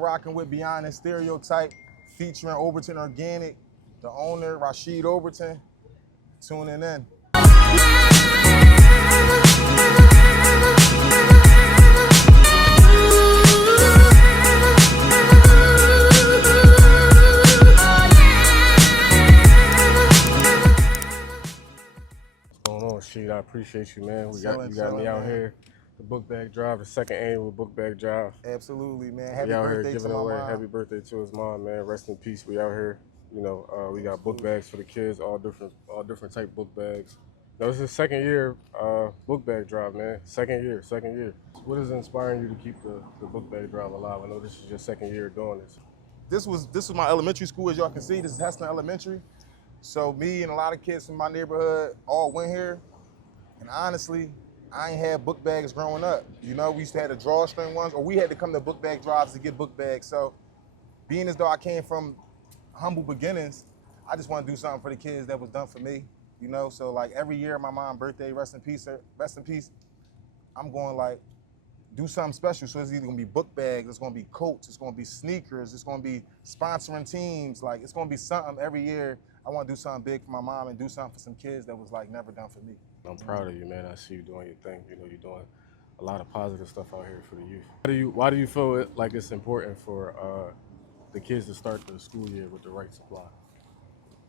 rocking with Beyond the Stereotype, featuring Oberton Organic, the owner, Rashid Oberton. Tuning in. What's going on, Sheet? I appreciate you, man. You got me out here. The Book Bag Drive, the second annual Book Bag Drive. Absolutely, man. Happy we out birthday here giving to my away mom. Happy birthday to his mom, man. Rest in peace. We out here. You know, we got book bags for the kids, all different type book bags. Now, this is the second year Book Bag Drive, man. Second year. What is inspiring you to keep the Book Bag Drive alive? I know this is your second year doing this. This was my elementary school, as y'all can see. This is Heston Elementary. So me and a lot of kids from my neighborhood all went here. And honestly, I ain't had book bags growing up. You know, we used to have the drawstring ones, or we had to come to book bag drives to get book bags. So being as though I came from humble beginnings, I just want to do something for the kids that was done for me. You know, so like every year, my mom's birthday, rest in peace, I'm going like, do something special. So it's either gonna be book bags, it's gonna be coats, it's gonna be sneakers, it's gonna be sponsoring teams. Like it's gonna be something every year. I want to do something big for my mom and do something for some kids that was like never done for me. I'm proud of you, man. I see you doing your thing. You know, you're doing a lot of positive stuff out here for the youth. Why do you feel like it's important for the kids to start the school year with the right supply?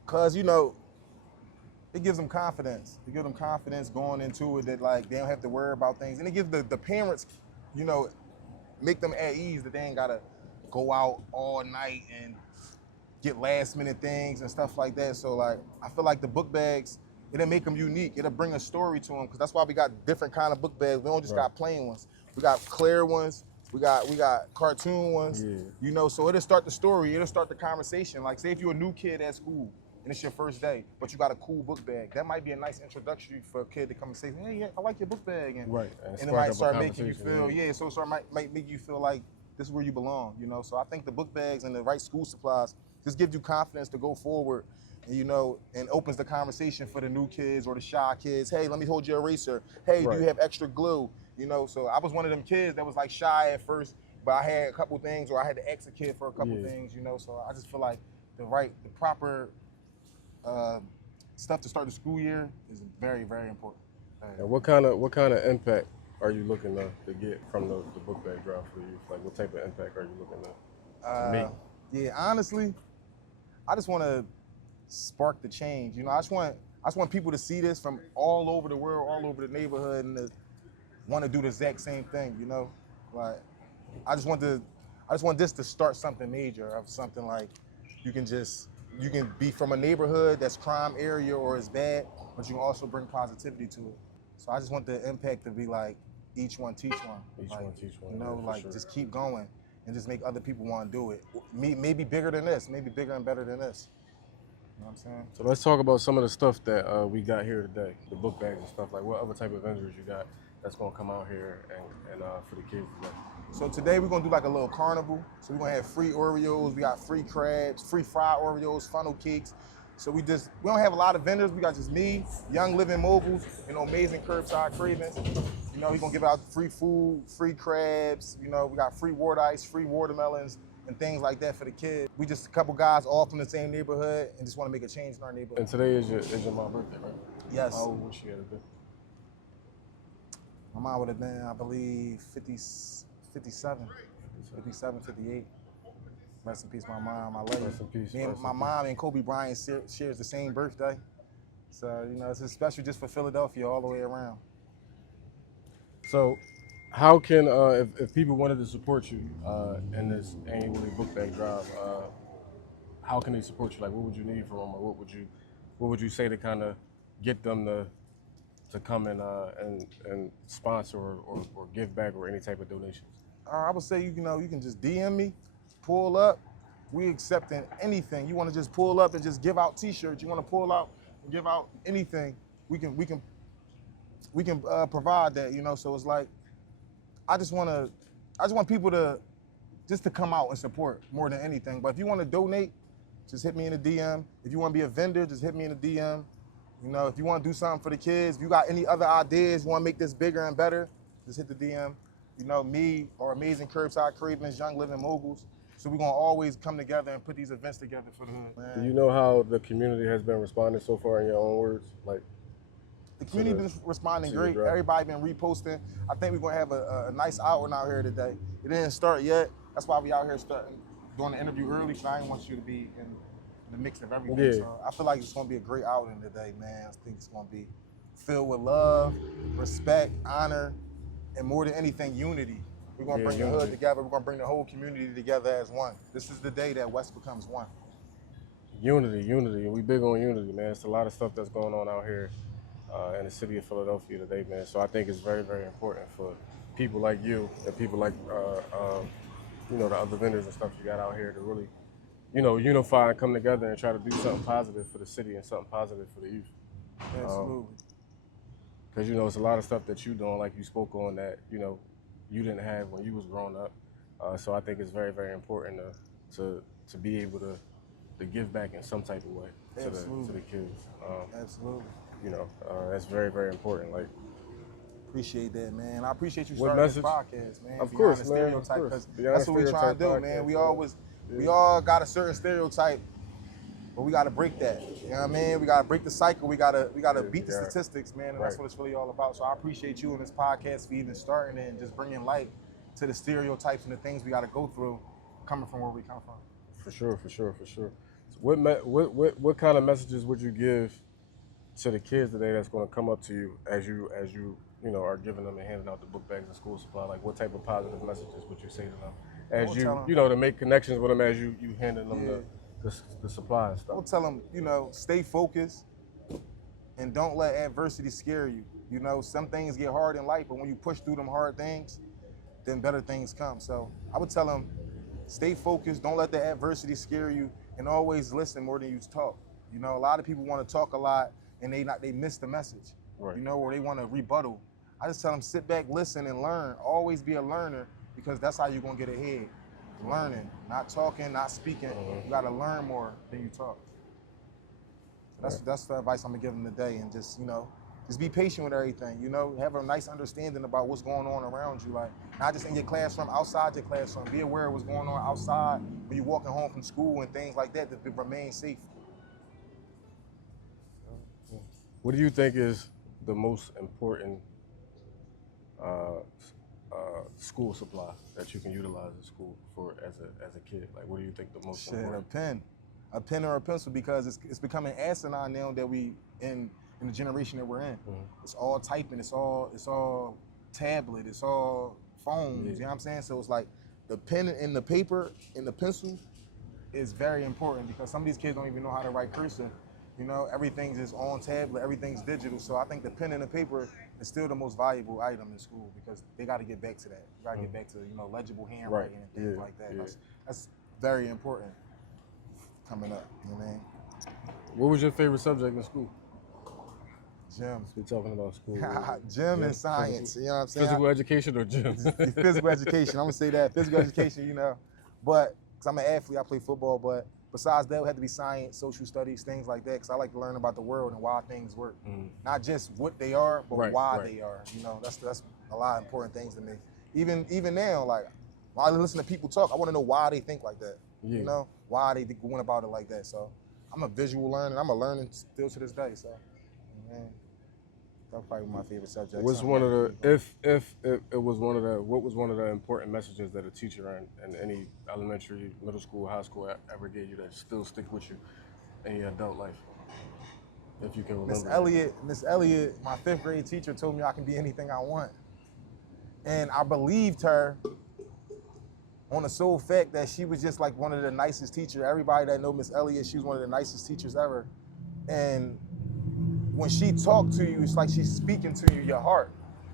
Cause you know, it gives them confidence. It gives them confidence going into it that like they don't have to worry about things, and it gives the parents, you know, make them at ease that they ain't gotta go out all night and get last minute things and stuff like that. So like, I feel like the book bags, it'll make them unique. It'll bring a story to them, because that's why we got different kind of book bags. We don't just got plain ones. We got clear ones. We got cartoon ones. Yeah. You know, so it'll start the story. It'll start the conversation. Like, say if you're a new kid at school and it's your first day, but you got a cool book bag, that might be a nice introductory for a kid to come and say, hey, yeah, I like your book bag. And it might start making you feel, so it might make you feel like this is where you belong, you know? So I think the book bags and the right school supplies just gives you confidence to go forward, and, you know, and opens the conversation for the new kids or the shy kids. Hey, let me hold your eraser. Hey, do you have extra glue? You know, so I was one of them kids that was like shy at first, but I had a couple things, or I had to ask a kid for a couple things, you know? So I just feel like the proper stuff to start the school year is very, very important. And what kind of impact are you looking to get from the book bag drive for you? Like, what type of impact are you looking to make? Yeah, honestly, I just want to spark the change. You know, I just want people to see this from all over the world, all over the neighborhood, and to want to do the exact same thing. You know, like I just want this to start something major, of something like you can be from a neighborhood that's crime area or is bad, but you can also bring positivity to it. So I just want the impact to be like each one teach one. Each one teach one. You know, like just keep going and just make other people want to do it. Maybe bigger than this, maybe bigger and better than this. You know what I'm saying? So let's talk about some of the stuff that we got here today, the book bags and stuff. Like, what other type of vendors you got that's gonna come out here and for the kids today? So today we're gonna do like a little carnival. So we're gonna have free Oreos, we got free crabs, free fried Oreos, funnel cakes. So we don't have a lot of vendors. We got just me, Young Living Moguls, and amazing curbside cravings. You know, we're gonna give out free food, free crabs. You know, we got free water ice, free watermelons, and things like that for the kids. We just a couple guys all from the same neighborhood and just want to make a change in our neighborhood. And today is your mom's birthday, right? Yes. How old would she have been? My mom would have been, I believe, 57, 58. Rest in peace, my mom. I love you. Rest in peace. My mom and Kobe Bryant shares the same birthday. So, you know, it's special just for Philadelphia all the way around. So, how can, if people wanted to support you in this annual book bag drive, how can they support you? Like, what would you need from them, or what would you say to kind of get them to come and sponsor or give back, or any type of donations? I would say, you know, you can just DM me, pull up. We accepting anything. You want to just pull up and just give out T-shirts. You want to pull out and give out anything. We can provide that. You know, so it's like I just want people to come out and support more than anything. But if you want to donate, just hit me in the DM. If you want to be a vendor, just hit me in the DM. You know, if you want to do something for the kids, if you got any other ideas, you want to make this bigger and better, just hit the DM. you know, me, or Amazing Curbside Cravings, Young Living Moguls. So we're gonna always come together and put these events together for the hood, man. Do you know how the community has been responding so far in your own words? Like, the community been responding to your great. drive? Everybody been reposting. I think we're gonna have a nice outing out here today. It didn't start yet. That's why we out here starting doing the interview early, because I didn't want you to be in the mix of everything. Yeah. So I feel like it's gonna be a great outing today, man. I think it's gonna be filled with love, respect, honor, and more than anything, unity. We're gonna bring the hood together. We're gonna bring the whole community together as one. This is the day that West becomes one. Unity. We big on unity, man. It's a lot of stuff that's going on out here in the city of Philadelphia today, man. So I think it's very, very important for people like you and people like, you know, the other vendors and stuff you got out here to really, you know, unify and come together and try to do something positive for the city and something positive for the youth. Absolutely. Because, you know, it's a lot of stuff that you doing, like you spoke on, that, you know, you didn't have when you was growing up. So I think it's very, very important to be able to give back in some type of way to the kids. Absolutely. You know, that's very, very important. Like, appreciate that, man. I appreciate you starting this podcast, man. Of course, Beyond the man. stereotype, because Beyond that's what we trying to do, podcast, man. We all got a certain stereotype, but we got to break that. You know what I mean? We got to break the cycle. We got to beat the statistics, man. And that's what it's really all about. So I appreciate you on this podcast for even starting it and just bringing light to the stereotypes and the things we got to go through, coming from where we come from. For sure. So what kind of messages would you give to the kids today that's going to come up to you as you know, are giving them and handing out the book bags and school supply? Like, what type of positive messages would you say to them as you know, to make connections with them as you handing them the supply and stuff? I'll tell them, you know, stay focused and don't let adversity scare you. You know, some things get hard in life, but when you push through them hard things, then better things come. So I would tell them, stay focused, don't let the adversity scare you, and always listen more than you talk. You know, a lot of people want to talk a lot and they miss the message, you know, or they want to rebuttal. I just tell them, sit back, listen, and learn. Always be a learner, because that's how you're going to get ahead. Learning, not talking, not speaking. You got to learn more than you talk. That's the advice I'm going to give them today. And just, you know, just be patient with everything, you know, have a nice understanding about what's going on around you. Like, not just in your classroom, outside your classroom. Be aware of what's going on outside when you're walking home from school and things like that, to remain safe. What do you think is the most important school supply that you can utilize in school for as a kid? Like, what do you think the most important? A pen or a pencil, because it's becoming asinine now that we in the generation that we're in. It's all typing, it's all tablet, it's all phones. You know what I'm saying? So it's like the pen and the paper and the pencil is very important, because some of these kids don't even know how to write cursive. You know, everything's just on tablet, everything's digital. So I think the pen and the paper is still the most valuable item in school, because they got to get back to that. You got to get back to, you know, legible handwriting and things like that. That's very important coming up. You know what I mean? What was your favorite subject in school? Gym. We're talking about school. Gym and science. You know what I'm saying? Physical education or gym? Physical education. I'm gonna say that. Physical education. You know, but because I'm an athlete, I play football. But besides that, it had to be science, social studies, things like that. Because I like to learn about the world and why things work, not just what they are, but why they are. You know, that's a lot of important things to me. Even now, like when I listen to people talk, I want to know why they think like that. You know, why they went about it like that. So I'm a visual learner. I'm a learner still to this day. So, man, that's probably my favorite subject. What's one of the if it was one of the what was one of the important messages that a teacher in any elementary, middle school, high school ever gave you that still stick with you in your adult life? If you can remember. Miss Elliott, my 5th grade teacher, told me I can be anything I want, and I believed her on the sole fact that she was just like one of the nicest teachers. Everybody that know Miss Elliott, she was one of the nicest teachers ever. And when she talked to you, it's like she's speaking to you, your heart,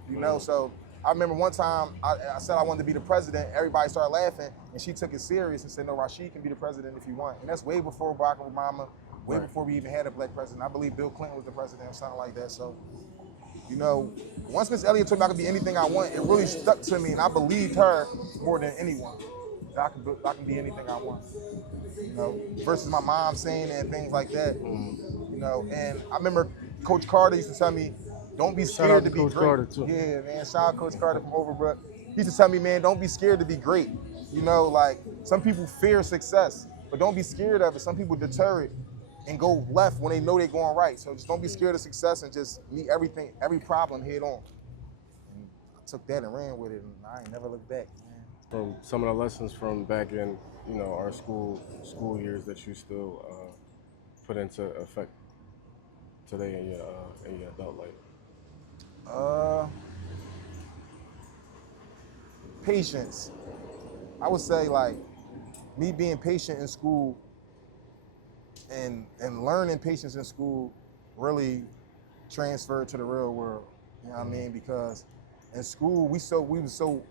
you know? So I remember one time I said I wanted to be the president. Everybody started laughing, and she took it serious and said, no, Rashid can be the president if you want. And that's way before Barack Obama, way before we even had a black president. I believe Bill Clinton was the president or something like that. So, you know, once Miss Elliott told me I could be anything I want, it really stuck to me, and I believed her more than anyone. I can be anything I want, you know, versus my mom saying it and things like that, you know. And I remember Coach Carter used to tell me, don't be scared to be Coach great. Carter too. Yeah, man, shout out Coach Carter from Overbrook. he used to tell me, man, don't be scared to be great. You know, like some people fear success, but don't be scared of it. Some people deter it and go left when they know they're going right. So just don't be scared of success and just meet every problem head on. And I took that and ran with it, and I ain't never looked back, man. From some of the lessons from back in, our school years that you still put into effect today in your adult life? Patience. I would say like me being patient in school and learning patience in school really transferred to the real world. You know what I mean? Because in school we were so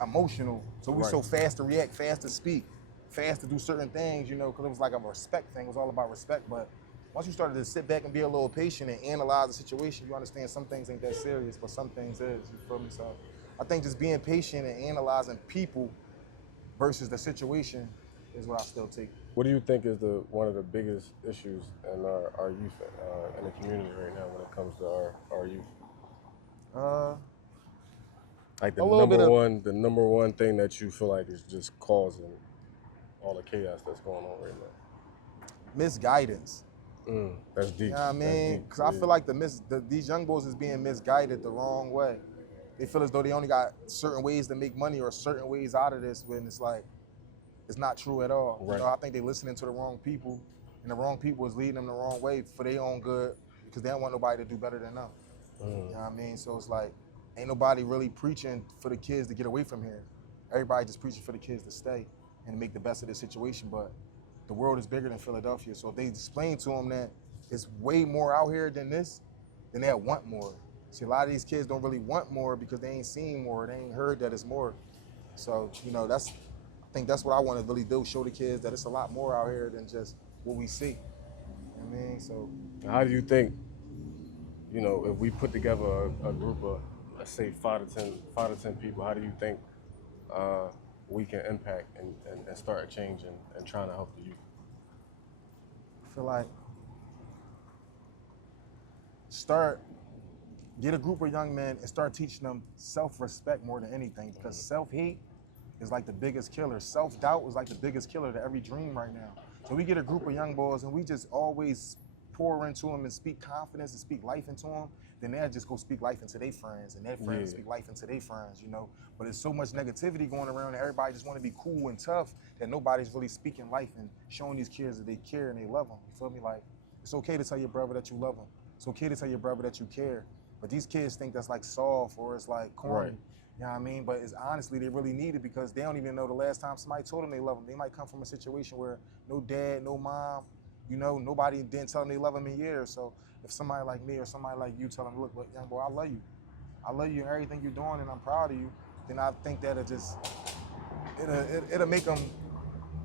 emotional, so we were so fast to react, fast to speak, fast to do certain things, because it was like a respect thing. It was all about respect. But once you started to sit back and be a little patient and analyze the situation, you understand some things ain't that serious, but some things is. You feel me? So I think just being patient and analyzing people versus the situation is what I still take. What do you think is one of the biggest issues in our youth in the community right now when it comes to our youth? Like the number one thing that you feel like is just causing all the chaos that's going on right now? Misguidance. That's deep. You know what I mean? Because I feel like these young boys is being misguided the wrong way. They feel as though they only got certain ways to make money or certain ways out of this, when it's like, it's not true at all. Right. I think they're listening to the wrong people, and the wrong people is leading them the wrong way for their own good, because they don't want nobody to do better than them. You know what I mean? So it's like, ain't nobody really preaching for the kids to get away from here. Everybody just preaching for the kids to stay and make the best of the situation. But the world is bigger than Philadelphia. So if they explain to them that it's way more out here than this, then they'll want more. See, a lot of these kids don't really want more because they ain't seen more. They ain't heard that it's more. So, I think that's what I want to really do, show the kids that it's a lot more out here than just what we see. You know what I mean? So how do you think, if we put together a group of, let's say 5 to 10 people, how do you think we can impact and start a change and trying to help the youth? I feel like get a group of young men and start teaching them self-respect more than anything, because self-hate is like the biggest killer. Self-doubt is like the biggest killer to every dream right now. So we get a group of young boys and we just always pour into them and speak confidence and speak life into them, then they'll just go speak life into their friends, and their friends speak life into their friends, But there's so much negativity going around and everybody just want to be cool and tough that nobody's really speaking life and showing these kids that they care and they love them. You feel me? Like, it's okay to tell your brother that you love him. It's okay to tell your brother that you care. But these kids think that's like soft or it's like corny. Right. You know what I mean? But it's honestly, they really need it, because they don't even know the last time somebody told them they love them. They might come from a situation where no dad, no mom, nobody didn't tell them they love them in years. So if somebody like me or somebody like you tell them, look, young boy, I love you. I love you and everything you're doing, and I'm proud of you, then I think that it'll make them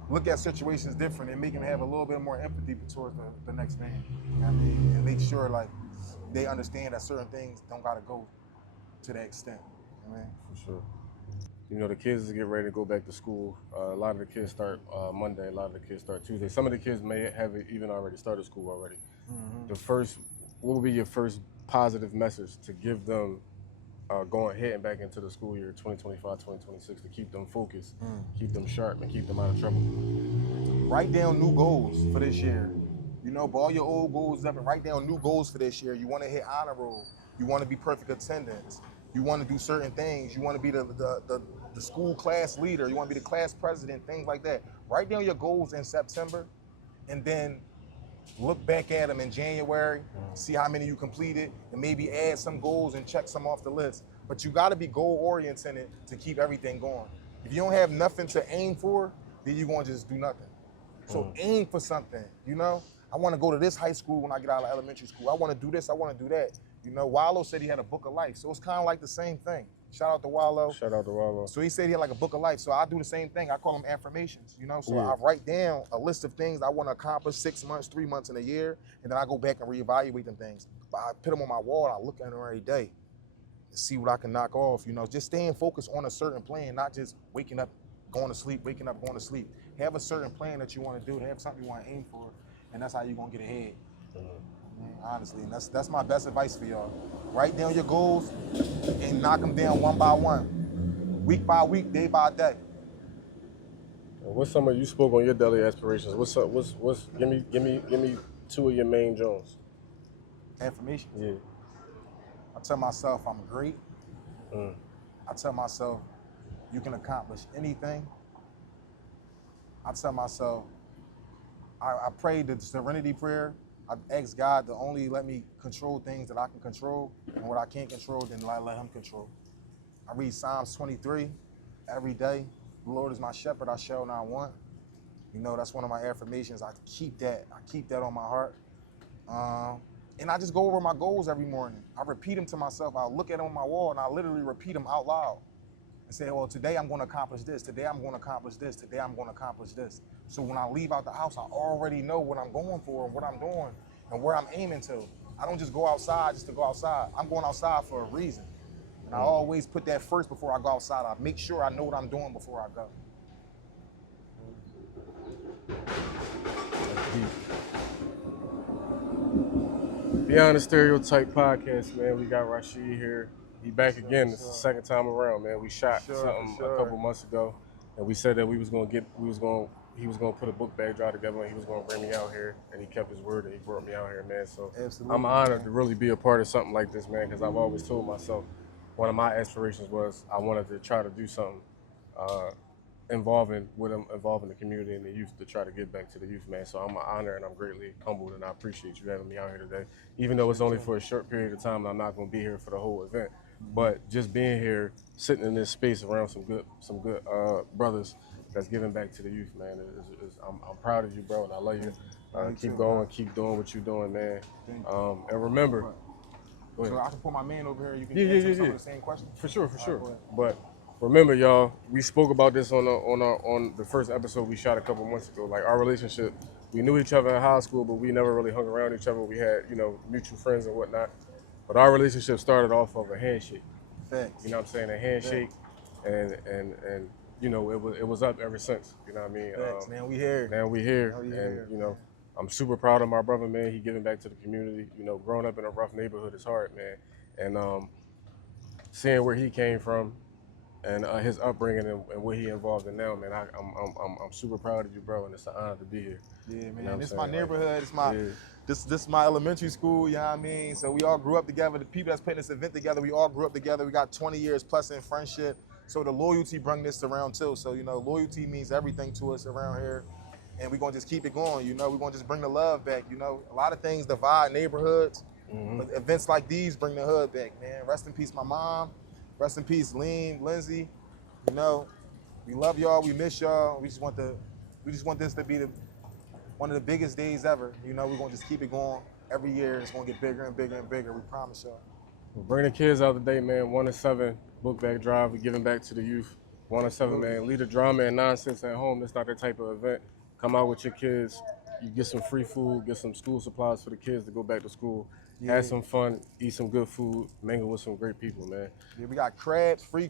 look at situations different and make them have a little bit more empathy towards the next man. You know what I mean? And make sure like they understand that certain things don't gotta go to that extent. You know what I mean? For sure. The kids is getting ready to go back to school. A lot of the kids start Monday. A lot of the kids start Tuesday. Some of the kids may have even already started school already. What will be your first positive message to give them heading back into the school year 2025, 2026, to keep them focused, keep them sharp, and keep them out of trouble? Write down new goals for this year. Ball your old goals up and write down new goals for this year. You want to hit honor roll. You want to be perfect attendance. You want to do certain things. You want to be the school class leader. You want to be the class president, things like that. Write down your goals in September, and then look back at them in January, see how many you completed, and maybe add some goals and check some off the list. But you got to be goal-oriented to keep everything going. If you don't have nothing to aim for, then you're going to just do nothing. So aim for something, I want to go to this high school when I get out of elementary school. I want to do this, I want to do that. Wallow said he had a book of life, so it's kind of like the same thing. Shout out to Wallow. Shout out to Wallow. So he said he had like a book of life, so I do the same thing. I call them affirmations, So I write down a list of things I want to accomplish 6 months, 3 months, in a year, and then I go back and reevaluate them things. But I put them on my wall and I look at them every day and see what I can knock off, Just staying focused on a certain plan, not just waking up, going to sleep, waking up, going to sleep. Have a certain plan that you want to do, have something you want to aim for, and that's how you're going to get ahead. Honestly, and that's my best advice for y'all. Write down your goals and knock them down one by one, week by week, day by day. What's some of you spoke on your daily aspirations? What's up? What's give me two of your main Jones. Affirmation. Yeah. I tell myself I'm great. Mm. I tell myself you can accomplish anything. I tell myself I pray the serenity prayer. I ask God to only let me control things that I can control, and what I can't control, then let him control. I read Psalms 23 every day. The Lord is my shepherd, I shall not want. You know, that's one of my affirmations. I keep that on my heart. And I just go over my goals every morning. I repeat them to myself. I look at them on my wall and I literally repeat them out loud and say, well, today I'm going to accomplish this. Today I'm going to accomplish this. Today I'm going to accomplish this. So when I leave out the house, I already know what I'm going for and what I'm doing and where I'm aiming to. I don't just go outside just to go outside. I'm going outside for a reason. And I always put that first before I go outside. I make sure I know what I'm doing before I go. Beyond the Stereotype podcast, man. We got Rashid here. He back again. This is the second time around, man. We shot something a couple months ago, and we said that he was gonna put a book bag drive together, and he was gonna bring me out here, and he kept his word, and he brought me out here, man. So Absolutely, I'm honored to really be a part of something like this, man, because I've always told myself one of my aspirations was I wanted to try to do something involving the community and the youth to try to give back to the youth, man. So I'm honored and I'm greatly humbled, and I appreciate you having me out here today. Even though it's only for a short period of time, and I'm not going to be here for the whole event, but just being here, sitting in this space around some good brothers that's giving back to the youth, man. I'm proud of you, bro, and I love you. Keep going, man. Keep doing what you're doing, man. And remember. So I can put my man over here. You can answer some of the same questions. For sure. But remember, y'all, we spoke about this on the first episode we shot a couple months ago. Like, our relationship, we knew each other in high school, but we never really hung around each other. We had, mutual friends and whatnot. But our relationship started off of a handshake. Thanks. You know what I'm saying? A handshake, and it was up ever since. You know what I mean? Thanks. Now we here. And I'm super proud of my brother, man. He giving back to the community. Growing up in a rough neighborhood is hard, man. And seeing where he came from and his upbringing and what he involved in now, man, I'm super proud of you, bro, and it's an honor to be here. Yeah, man. This is my neighborhood. This is my elementary school. You know what I mean? So we all grew up together. The people that's putting this event together, we all grew up together. We got 20 years plus in friendship. So the loyalty bring this around too. So loyalty means everything to us around here. And we're going to just keep it going, We're going to just bring the love back, A lot of things divide neighborhoods, but events like these bring the hood back, man. Rest in peace, my mom. Rest in peace, Lindsay. We love y'all. We miss y'all. We just want this to be one of the biggest days ever. We're going to just keep it going. Every year, it's going to get bigger and bigger and bigger. We promise y'all. We'll bring the kids out today, man. 1 to 7, book bag drive. We're giving back to the youth. 1 to 7, man. Leave the drama and nonsense at home. That's not that type of event. Come out with your kids. You get some free food, get some school supplies for the kids to go back to school. Yeah. Have some fun, eat some good food, mingle with some great people, man. Yeah, we got crabs, free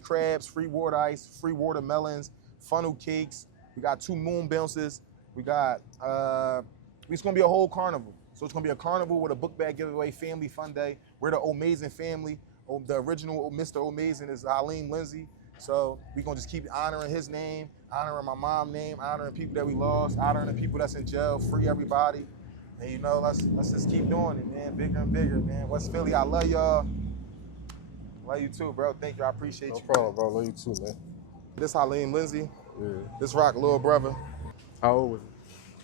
water ice, free watermelons, funnel cakes. We got 2 moon bounces. We got, it's gonna be a whole carnival. So it's gonna be a carnival with a book bag giveaway, family fun day. We're the Amazing family. The original Mr. Amazing is Eileen Lindsay. So we're gonna just keep honoring his name, honoring my mom's name, honoring people that we lost, honoring the people that's in jail, free everybody. And let's just keep doing it, man. Bigger and bigger, man. West Philly, I love y'all. Love you too, bro. Thank you, I appreciate you. No problem, bro. Love you too, man. This Eileen Lindsay. Yeah. This Rock, little brother. How old was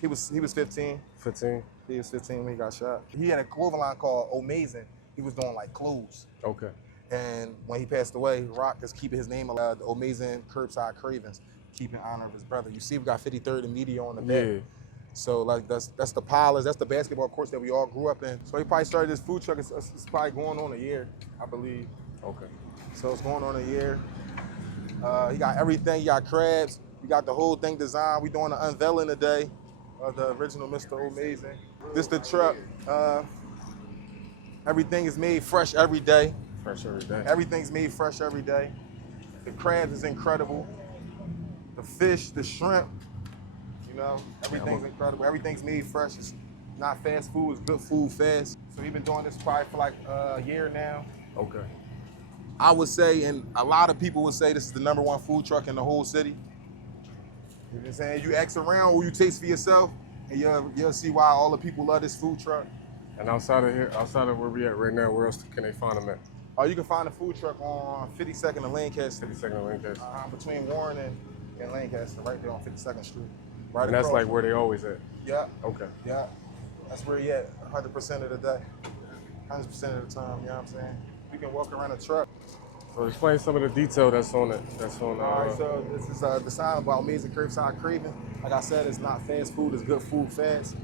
he? He was 15. 15? He was 15 when he got shot. He had a clothing line called Amazing. He was doing like clothes. Okay. And when he passed away, Rock is keeping his name alive, the Amazing Curbside Cravens, keeping honor of his brother. You see, we got 53rd and Media on the back. Yeah. So that's the Pilots, that's the basketball course that we all grew up in. So he probably started this food truck. It's probably going on a year, I believe. Okay. So it's going on a year. He got everything. He got crabs. We got the whole thing designed. We doing the unveiling today of the original Mr. Amazing. This the truck. Everything is made fresh every day. Fresh every day. Everything's made fresh every day. The crabs is incredible. The fish, the shrimp, everything's incredible. Everything's made fresh. It's not fast food, it's good food fast. So we've been doing this probably for like a year now. Okay. I would say, and a lot of people would say, this is the #1 food truck in the whole city. You know what I'm saying? You ask around or you taste for yourself, and you'll see why all the people love this food truck. And outside of here, outside of where we at right now, where else can they find them at? You can find a food truck on 52nd and Lancaster. 52nd and Lancaster. Between Warren and Lancaster, right there on 52nd Street. Right And that's across. like where they always at? Yeah. Okay. Yeah. That's where you at 100% of the day. 100% of the time, you know what I'm saying? You can walk around the truck. So explain some of the detail that's on it. All right, so this is the sign about amazing curbside craving. Like I said, it's not fast food, it's good food fast.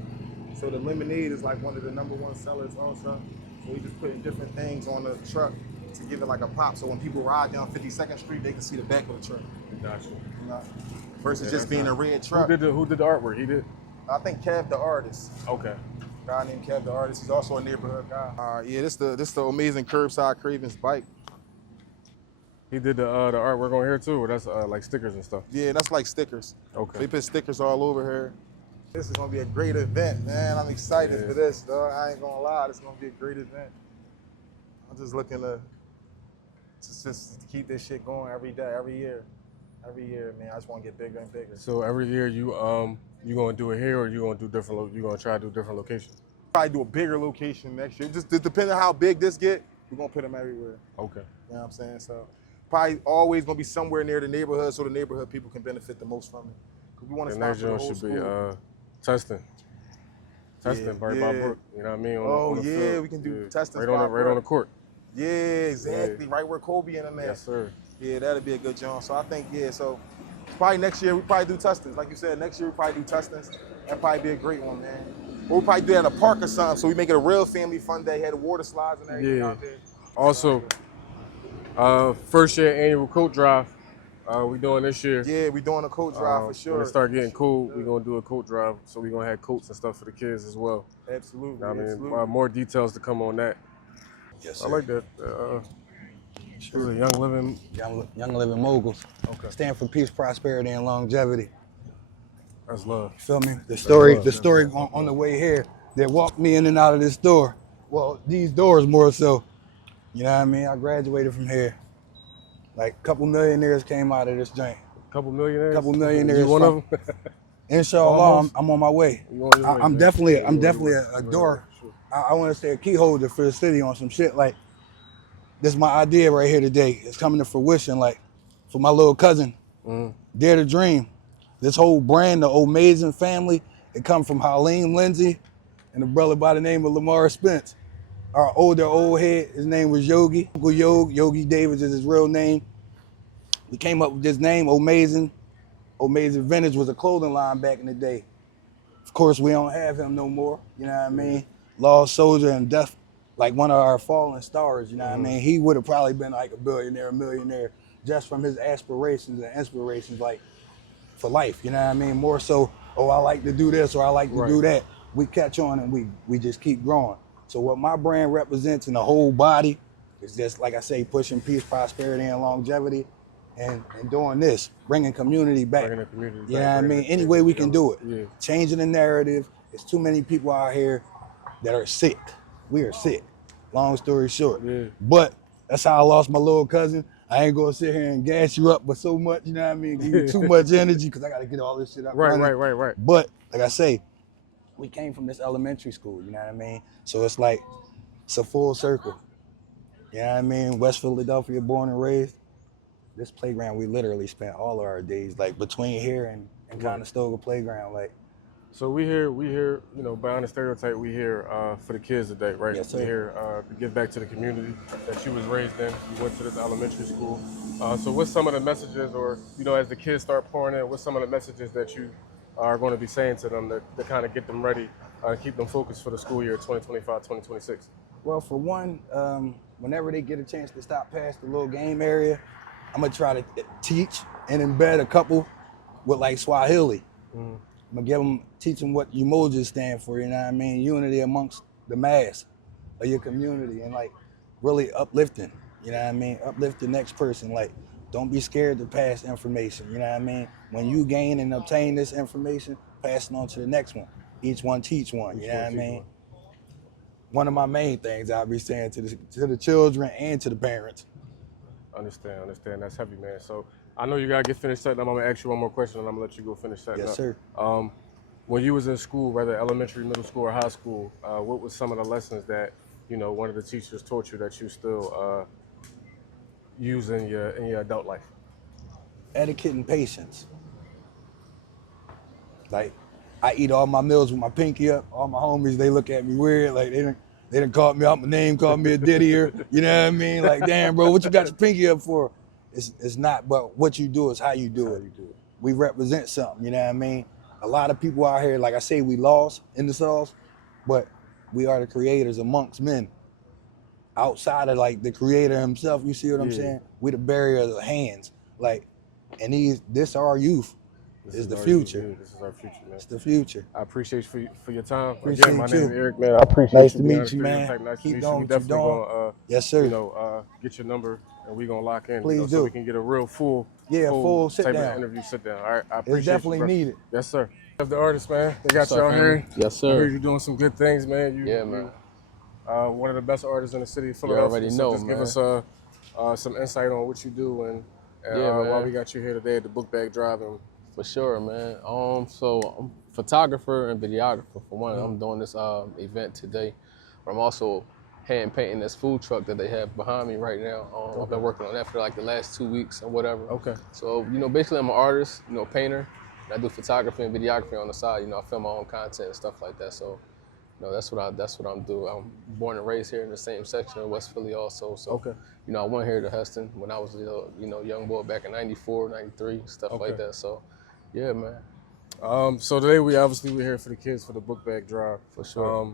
So the lemonade is like one of the #1 sellers also. So we just putting different things on the truck to give it like a pop. So when people ride down 52nd Street, they can see the back of the truck. Gotcha. You know? Versus just being a red truck. Who did the artwork? He did? I think Kev the artist. Okay. A guy named Kev the artist. He's also a neighborhood guy. Yeah, this the amazing curbside cravings bike. He did the artwork on here too, or that's like stickers and stuff? Yeah, that's like stickers. Okay. They put stickers all over here. This is gonna be a great event, man. I'm excited for this, dog. I ain't gonna lie, this is gonna be a great event. I'm just looking to just keep this shit going every day, every year. Every year, man. I just wanna get bigger and bigger. So every year you gonna do it here, or you gonna do different? You gonna try to do different locations? Probably do a bigger location next year. Just depending on how big this get, we're gonna put them everywhere. Okay. You know what I'm saying? So probably always gonna be somewhere near the neighborhood, so the neighborhood people can benefit the most from it. Cause we want to And start that the whole should school. be testing right by Brook. You know what I mean? Oh, on the yeah, field. we can do testing right spot, on the court. Yeah, exactly. Right where Kobe and them at. Yes, sir. Yeah, that'd be a good job. So I think, so probably next year we probably do testings. Like you said, next year we probably do testings. That'd probably be a great one, man. Or we probably do that at a park or something, so we make it a real family fun day. Had the water slides and everything out there. Also, first year annual coat drive. We doing this year. Yeah, we doing a coat drive for sure. When it start getting cold, we're gonna do a coat drive. So we're gonna have coats and stuff for the kids as well. Absolutely. I mean, absolutely. more details to come on that. Yes, sir. I like that. Sure. Young living. Young living moguls. Okay. Stand for peace, prosperity, and longevity. That's love. Feel me? The story on the way here that walked me in and out of this door. Well, these doors more so. You know what I mean? I graduated from here. Like a couple millionaires came out of this joint. Couple millionaires. Couple millionaires. You one of them? Inshallah, I'm on my way. I'm definitely a door. Sure. I want to say a key holder for the city on some shit. Like, this is my idea right here today. It's coming to fruition. Like, for my little cousin, Dare to Dream. This whole brand, the Amazing family, it come from Halim Lindsay and a brother by the name of Lamar Spence. Our older old head, his name was Yogi. Uncle Yogi Davis is his real name. We came up with this name, Amazing. Amazing Vintage was a clothing line back in the day. Of course, we don't have him no more, you know what I mean? Lost soldier and death, like one of our fallen stars, you know what I mean? He would have probably been like a billionaire, millionaire, just from his aspirations and inspirations, like for life, you know what I mean? More so, oh, I like to do this or I like to do that. We catch on and we just keep growing. So what my brand represents in the whole body is just, like I say, pushing peace, prosperity, and longevity, and doing this, bringing community back. Bringing the community back. You know what I mean? Any way we can do it. Yeah. Changing the narrative. There's too many people out here that are sick. We are sick. Long story short. Yeah. But that's how I lost my little cousin. I ain't gonna sit here and gas you up with so much, you know what I mean? Give you too much energy because I gotta get all this shit up. Right. But like I say, we came from this elementary school, you know what I mean? So it's like, it's a full circle. You know what I mean? West Philadelphia, born and raised. This playground, we literally spent all of our days, like between here and Conestoga Playground, like. So we here, you know, beyond the stereotype, we here for the kids today, right? Yes, sir. We here to give back to the community that you was raised in. You went to this elementary school. So what's some of the messages, or, you know, as the kids start pouring in, what's some of the messages that you are going to be saying to them to kind of get them ready, keep them focused for the school year 2025, 2026? Well, for one, whenever they get a chance to stop past the little game area, I'm gonna try to teach and embed a couple with like Swahili. I'm gonna teach them what emojis stand for, you know what I mean? Unity amongst the mass of your community, and like really uplifting, you know what I mean? Uplift the next person, like don't be scared to pass information, you know what I mean? When you gain and obtain this information, pass it on to the next one. Each one teach one, you know what I mean? one of my main things I'll be saying to the children and to the parents. Understand. That's heavy, man. So I know you gotta get finished setting up. I'm gonna ask you one more question, and I'm gonna let you go finish setting up. Yes, sir. When you was in school, whether elementary, middle school, or high school, what was some of the lessons that one of the teachers taught you that you still use in your adult life? Etiquette and patience. Like, I eat all my meals with my pinky up. All my homies, they look at me weird. Like, they done called me out my name, called me a ditty here. You know what I mean? Like, damn, bro, what you got your pinky up for? It's not, but what you do is how you do it. We represent something, you know what I mean? A lot of people out here, like I say, we lost in the sauce, but we are the creators amongst men. Outside of like the creator himself, you see what I'm saying? We the barrier of the hands. Like, and this our youth. This is the future. This is our future, man. It's the future. I appreciate you for your time. Appreciate Again, my you. name is Eric, man. I appreciate Nice you. to being meet you, on the man. Stereotype. Nice Keep to meet doing you. We what you're definitely doing. gonna Yes, sir. get your number and we gonna lock in. Please so do. we can get a real full sit type down. of interview sit down. All right, I appreciate It's definitely you, bro. needed. Yes, sir. Have the artist, man. They got What's you up, out family? here. Yes, sir. I heard you doing some good things, man. Man. One of the best artists in the city of You Philadelphia. already so know, just man. give us some insight on what you do and man. why we got you here today at the Book Bag Drive. And For sure, man. So I'm a photographer and videographer for one. I'm doing this event today. I'm also hand painting this food truck that they have behind me right now. I've been working on that for like the last 2 weeks or whatever. Okay. So, basically I'm an artist, painter. And I do photography and videography on the side. I film my own content and stuff like that. So, that's what I'm doing. I'm born and raised here in the same section of West Philly also. So, Okay. I went here to Heston when I was a young boy back in 94, 93, stuff like that. So, yeah, man. So today we're here for the kids for the Book Bag Drive. For sure.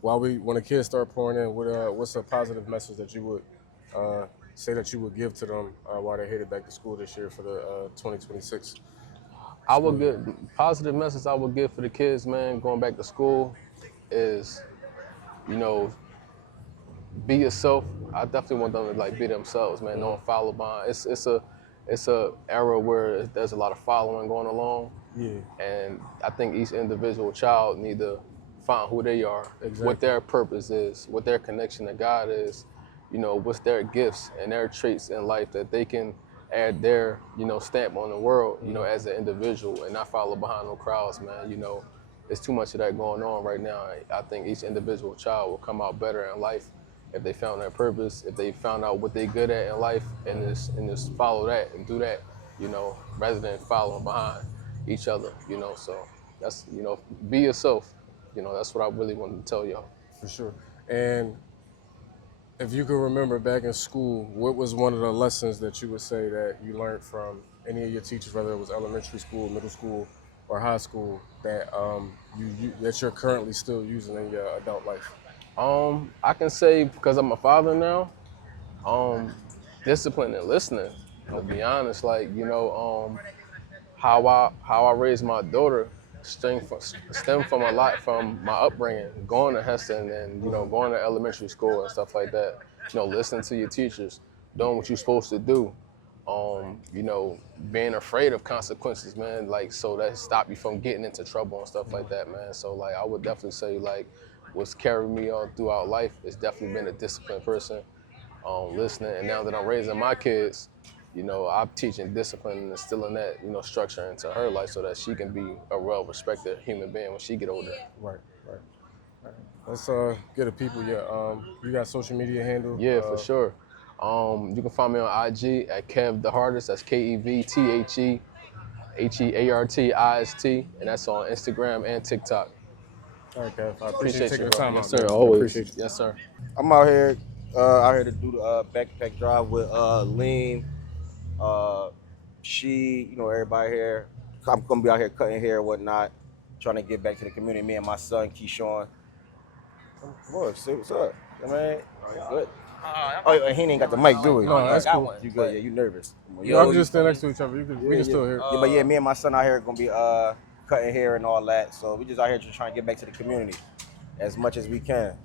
When the kids start pouring in, what's a positive message that you would say that you would give to them while they're headed back to school this year for the 2026? I would give positive message I would give for the kids, man, going back to school is, be yourself. I definitely want them to like be themselves, man. Don't follow behind. It's a era where there's a lot of following going along. Yeah. And I think each individual child need to find who they are, what their purpose is, what their connection to God is, what's their gifts and their traits in life that they can add their, stamp on the world, as an individual and not follow behind no crowds, man. There's too much of that going on right now. I think each individual child will come out better in life if they found their purpose, if they found out what they're good at in life and just follow that and do that, rather than following behind each other, So that's, be yourself. That's what I really wanted to tell y'all. For sure. And if you could remember back in school, what was one of the lessons that you would say that you learned from any of your teachers, whether it was elementary school, middle school, or high school, that that you're currently still using in your adult life? I can say, because I'm a father now, discipline and listening. To be honest, like how I raised my daughter stemmed from a lot from my upbringing, going to Heston and going to elementary school and stuff like that. Listening to your teachers, doing what you're supposed to do. Being afraid of consequences, man. Like, so that stop you from getting into trouble and stuff like that, man. So like, I would definitely say like, what's carried me on throughout life has definitely been a disciplined person, listening. And now that I'm raising my kids, I'm teaching discipline and instilling that, structure into her life so that she can be a well-respected human being when she get older. Right. Let's get the people. You got social media handle? Yeah, for sure. You can find me on IG at Kev the Hardest. That's KEVTHE HEARTIST, and that's on Instagram and TikTok. All right, Kev. I Appreciate taking you, the bro. time Yes, out. sir. Man. Always. Appreciate you. Yes, sir. I'm out here to do the backpack drive with Lean, she, everybody here. I'm gonna be out here cutting hair and whatnot, trying to get back to the community. Me and my son Keyshawn. Boy, see what's up, man. Good. Oh, he ain't got the mic, do we? No, that's cool. You good? Yeah, you nervous? Y'all can just stand next to each other. We can still hear. Yeah, but yeah, me and my son out here gonna be cutting hair and all that. So we just out here just trying to get back to the community as much as we can.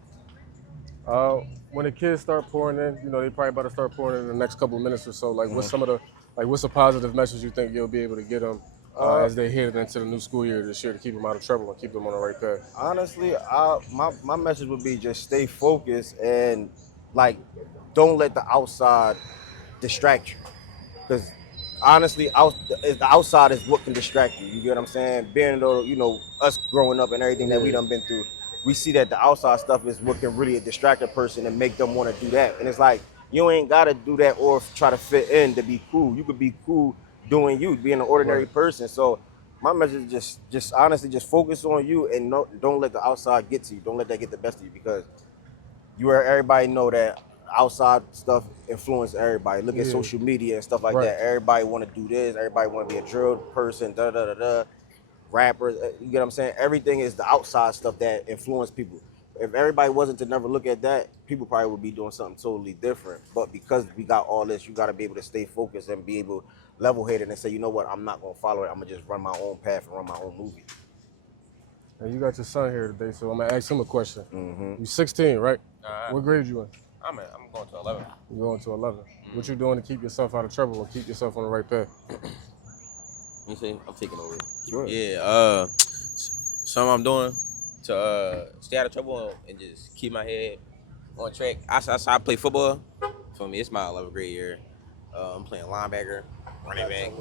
When the kids start pouring in, they probably about to start pouring in the next couple of minutes or so. Like, what's some of the, what's a positive message you think you'll be able to get them as they head into the new school year this year to keep them out of trouble and keep them on the right path? Honestly, my message would be just stay focused and like don't let the outside distract you. Because honestly, the outside is what can distract you. You get what I'm saying? Being though, us growing up and everything that we done been through, we see that the outside stuff is what can really distract a person and make them want to do that. And it's like, you ain't gotta do that or try to fit in to be cool. You could be cool doing you, being an ordinary person. So my message is just honestly just focus on you and don't let the outside get to you. Don't let that get the best of you, because everybody know that outside stuff influence everybody. Look at social media and stuff like that. Everybody want to do this. Everybody want to be a drill person. Rappers. You get what I'm saying? Everything is the outside stuff that influence people. If everybody wasn't to never look at that, people probably would be doing something totally different. But because we got all this, you got to be able to stay focused and be able level-headed and say, you know what, I'm not gonna follow it. I'm gonna just run my own path and run my own movie. And you got your son here today, so I'm gonna ask him a question. You're 16, right? What grade you in? I'm going to 11. You're going to 11. What you doing to keep yourself out of trouble and keep yourself on the right path? You see, I'm taking over. Sure. Yeah, something I'm doing to stay out of trouble and just keep my head on track. I play football. For me, it's my 11th grade year. I'm playing linebacker, running back.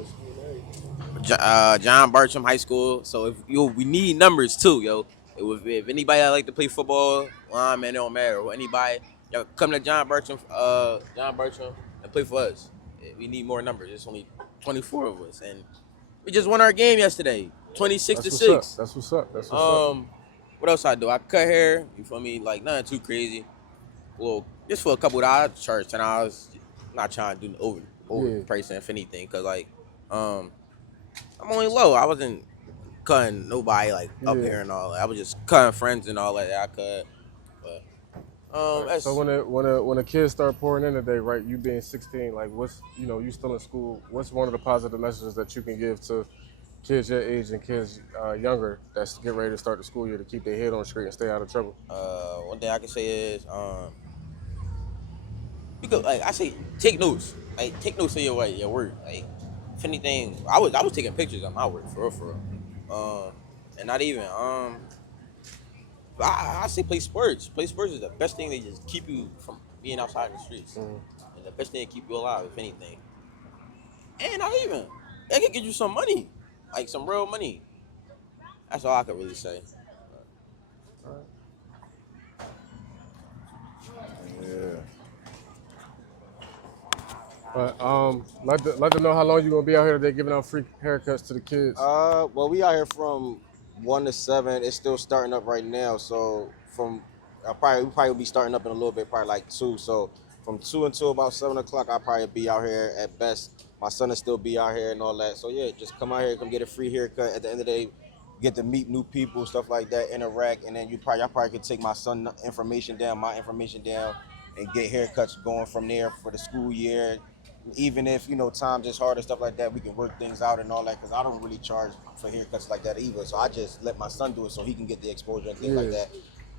John Bartram High School. So we need numbers too, yo. If anybody that like to play football, lineman, it don't matter. Or anybody, y'all come to John Bartram and play for us. We need more numbers. There's only 24 of us, and we just won our game yesterday, 26-6. That's what's up. That's what's up. What else I do? I cut hair. You feel me? Like nothing too crazy. Well, just for a couple of dollars, charge $10. I'm not trying to do over pricing if anything, cause like, I'm only low. I wasn't cutting nobody like up here and all that. I was just cutting friends and all that. I cut. But so when a kid start pouring in today, right? You being 16, like what's you still in school? What's one of the positive messages that you can give to kids your age and kids younger that's getting ready to start the school year to keep their head on straight and stay out of trouble? One thing I can say is, you could, like I say, take notes. Like take notes of your work. Like if anything, I was taking pictures of my work for real. And not even I say play sports. Play sports is the best thing. They just keep you from being outside in the streets. And the best thing to keep you alive, if anything. And not even, it can get you some money, like some real money. That's all I could really say. But let them know how long you gonna be out here today giving out free haircuts to the kids. Well, we out here from 1 to 7. It's still starting up right now. So we'll probably be starting up in a little bit, probably like 2. So from 2 until about 7 o'clock, I'll probably be out here at best. My son will still be out here and all that. So yeah, just come out here, come get a free haircut. At the end of the day, get to meet new people, stuff like that, interact, and then y'all probably could take my son information down, my information down, and get haircuts going from there for the school year. Even if times is hard and stuff like that, we can work things out and all that, because I don't really charge for haircuts like that either. So I just let my son do it so he can get the exposure and things like that.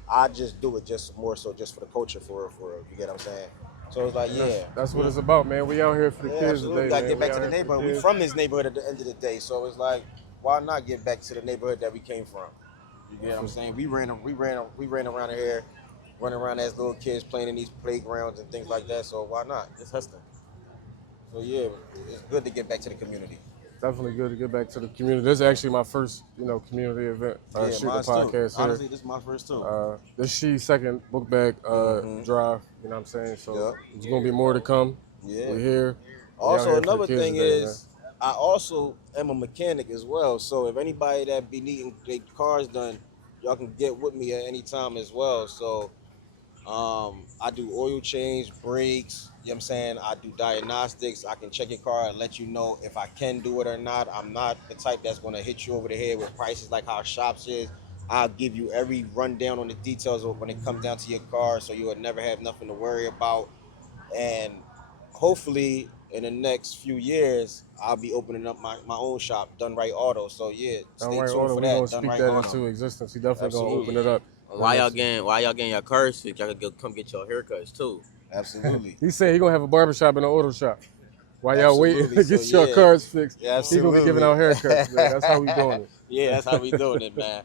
I just do it just more so just for the culture, for you get what I'm saying. So it's like that's what it's about, man. We out here for the kids today. We gotta get back to the neighborhood. We from this neighborhood at the end of the day, so it's like, why not get back to the neighborhood that we came from? You get what I'm saying? We ran around here, running around as little kids playing in these playgrounds and things like that. So why not? It's hustling. So yeah, it's good to get back to the community. Definitely good to get back to the community. This is actually my first, community event. Shoot the podcast too. here. Honestly, this is my first too. This is She's second book bag drive. You know what I'm saying? So there's gonna be more to come. Yeah. We're here. Also, another thing is, I also am a mechanic as well. So if anybody that be needing their cars done, y'all can get with me at any time as well. So I do oil change, brakes, you know what I'm saying? I do diagnostics. I can check your car and let you know if I can do it or not. I'm not the type that's going to hit you over the head with prices like how shops is. I'll give you every rundown on the details of when it comes down to your car, so you will never have nothing to worry about. And hopefully in the next few years, I'll be opening up my own shop, Done Right Auto. So yeah, stay tuned for that. We're going to speak that into existence. We definitely going to open it up. Why y'all getting your cars fixed? Y'all can come get your haircuts too. Absolutely. He said he gonna have a barbershop and an auto shop. While y'all waiting to Absolutely. get So, your cars fixed, Yeah, he gonna be giving absolutely. out haircuts, man. That's how we doing it. Yeah, that's how we doing it, man.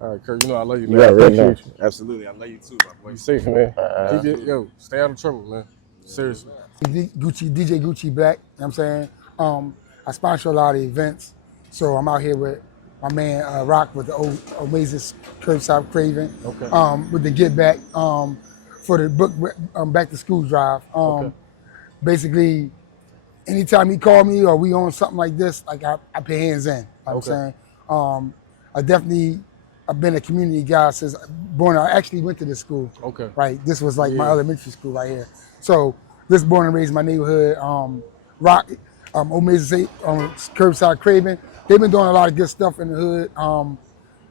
All right, Kurt, you know I love you, You man. I already know. appreciate you. Absolutely. I love you too, my boy. Be safe, man. Keep Absolutely. stay out of trouble, man. Seriously. DJ Gucci Black, you know what I'm saying? I sponsor a lot of events. So I'm out here with my man Rock with the Oasis Curbside Craving. Okay. With the Get Back for the book back to school drive. Okay. Basically, anytime he called me or we on something like this, like I pay hands in. I'm saying. I've been a community guy since born. I actually went to this school. Okay. Right. This was like my elementary school right here. So this born and raised in my neighborhood. Rock, Oasis, Curbside Craving. They've been doing a lot of good stuff in the hood.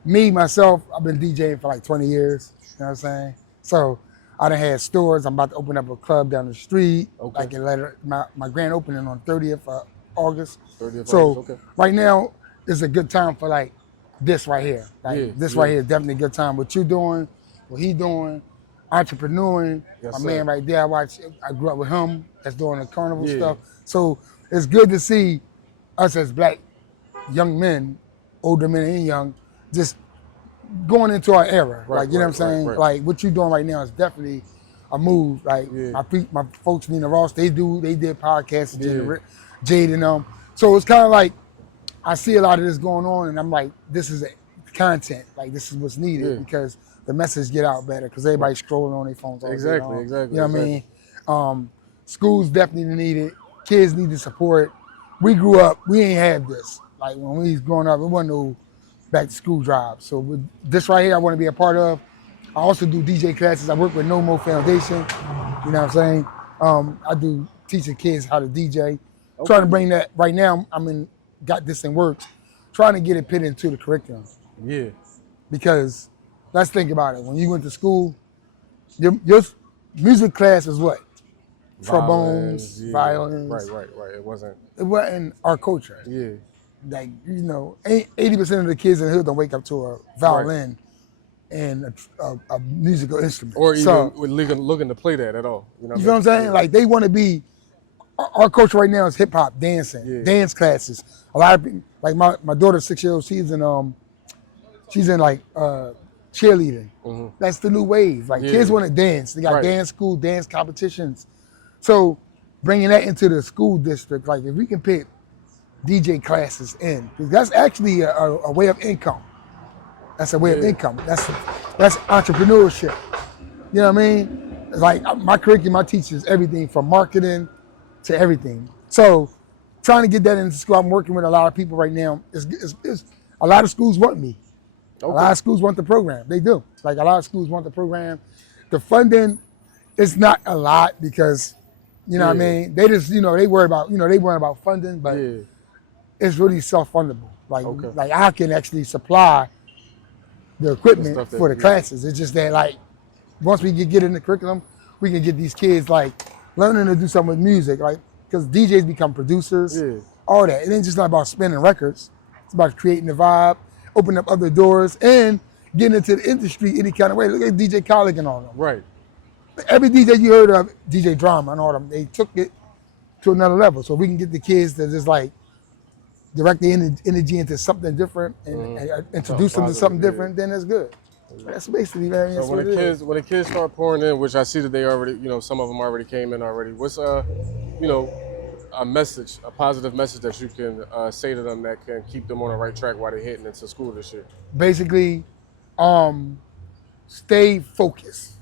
Me, myself, I've been DJing for like 20 years. You know what I'm saying? So I done had stores. I'm about to open up a club down the street. Okay. Like in my grand opening on 30th of August. 30th of So August, okay. right now is a good time for like this right here. Like this right here is definitely a good time. What you doing, what he doing, entrepreneuring. Yes, my sir. man right there, I grew up with him. That's doing the carnival stuff. So it's good to see us as black young men, older men and young, just going into our era. Right, like, you know what I'm saying? right. Like what you doing right now is definitely a move. Like my folks, Nina Ross, they did podcasts, Jade and them. So it's kind of like, I see a lot of this going on and I'm like, this is content. Like this is what's needed because the message get out better because everybody's scrolling on their phones all day long. Exactly. You know what I mean? Schools definitely need it. Kids need the support. We grew up, we ain't have this. Like when we was growing up, it wasn't no back to school drive. So with this right here, I want to be a part of. I also do DJ classes. I work with No More Foundation. You know what I'm saying? I do teaching kids how to DJ. Trying to bring that right now. Got this in works. Trying to get it put into the curriculum. Yeah. Because let's think about it. When you went to school, your music class is what? Trombones, violins. Right. It wasn't our culture. Yeah. Like, 80% of the kids in the hood don't wake up to a violin and a musical instrument. Or even looking to play that at all. You know what I'm saying? Like they want to be, our culture right now is hip hop, dancing, dance classes. A lot of people, like my daughter's 6 years old, she's in like cheerleading. Mm-hmm. That's the new wave. Like kids want to dance. They got dance school, dance competitions. So bringing that into the school district, like if we can put DJ classes in, because that's actually a way of income. That's a way of income. That's entrepreneurship. You know what I mean? Like my curriculum, I teach is everything from marketing to everything. So trying to get that into school, I'm working with a lot of people right now. A lot of schools want me. Okay. A lot of schools want the program. They do. Like a lot of schools want the program. The funding is not a lot because, you know what I mean? They just, they worry about funding, but it's really self-fundable. Like I can actually supply the equipment for the classes. It's just that like, once we get in the curriculum, we can get these kids like learning to do something with music, like, because DJs become producers, all that. It ain't just not about spinning records. It's about creating the vibe, opening up other doors, and getting into the industry any kind of way. Look at DJ Khaled and all them. Right. Every DJ you heard of, DJ Drama and all them, they took it to another level. So we can get the kids to just like direct the energy into something different and introduce them to something different, then that's good. That's basically, man. So when the kids start pouring in, which I see that they already, some of them already came in already. What's a message, a positive message that you can say to them that can keep them on the right track while they're heading into school this year? Basically, stay focused.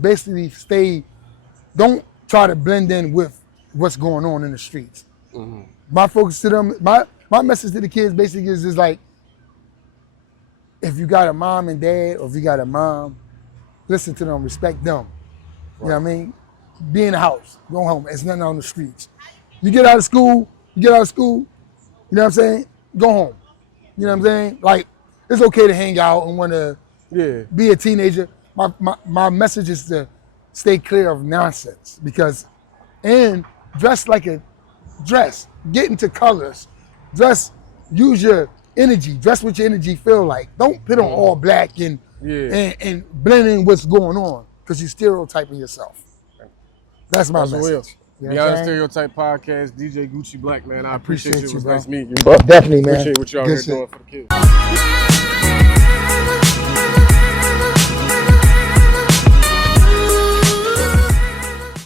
Basically don't try to blend in with what's going on in the streets. Mm-hmm. My focus to them, my message to the kids basically is just like, if you got a mom and dad, or if you got a mom, listen to them, respect them. You know what I mean? Be in the house, go home. It's nothing on the streets. You get out of school, you know what I'm saying? Go home. You know what I'm saying? Like, it's okay to hang out and want to be a teenager. My message is to stay clear of nonsense and dress like get into colors, use your energy, dress what your energy feel like. Don't put on all black and blend in what's going on because you're stereotyping yourself. That's my message. You know what I'm Beyond saying? Stereotype Podcast, DJ Gucci Black, man. I appreciate you. It was bro. nice meeting you. Definitely, man. Appreciate what you out Good here shit. doing for the kids.